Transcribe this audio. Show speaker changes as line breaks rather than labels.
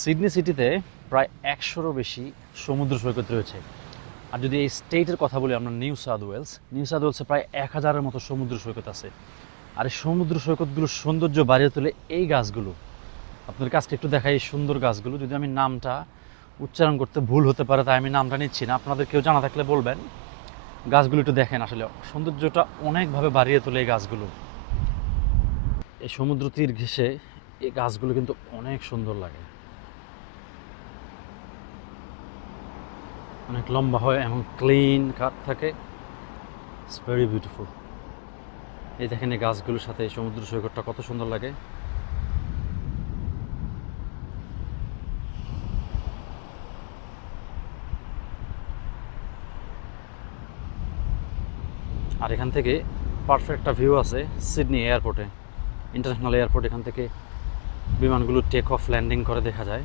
Sydney সিটিতে প্রায় একশোরও বেশি সমুদ্র সৈকত রয়েছে। আর যদি এই স্টেটের কথা বলি আমরা New South Wales, New South ওয়েলসে প্রায় এক হাজারের মতো সমুদ্র সৈকত আছে। আর এই সমুদ্র সৈকতগুলোর সৌন্দর্য বাড়িয়ে তোলে এই গাছগুলো। আপনার কাছকে একটু দেখাই এই সুন্দর গাছগুলো। যদি আমি নামটা উচ্চারণ করতে ভুল হতে পারে, তাই আমি নামটা নিচ্ছি না। আপনাদের কেউ জানা থাকলে বলবেন। গাছগুলো একটু দেখেন আসলে। সৌন্দর্যটা অনেকভাবে বাড়িয়ে তোলে এই গাছগুলো। এই সমুদ্র তীর ঘেঁষে এই গাছগুলো কিন্তু অনেক সুন্দর লাগে। অনেক লম্বা হয় এবং ক্লিন কাঠ থাকে। ইটস ভেরি বিউটিফুল এই দেখেন এই গাছগুলোর সাথে এই সমুদ্র সৈকতটা কত সুন্দর লাগে। আর এখান থেকে পারফেক্ট একটা ভিউ আছে সিডনি এয়ারপোর্টে ইন্টারন্যাশনাল এয়ারপোর্ট এখান থেকে বিমানগুলো টেক অফ ল্যান্ডিং করে দেখা যায়।